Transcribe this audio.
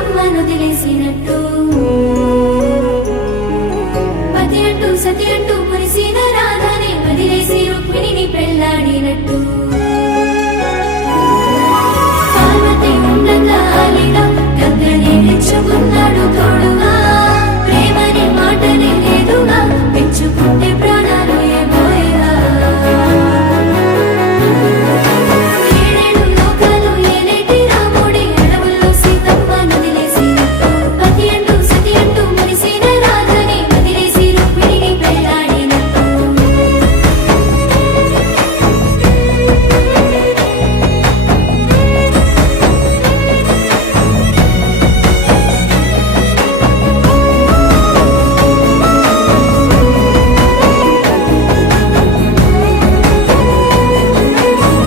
సీతమ్మను తెలిసినట్టు పతి అంటూ సతి అంటూ మురిసిన రాధనే వదిలేసి రుక్మిణిని పెళ్ళాడి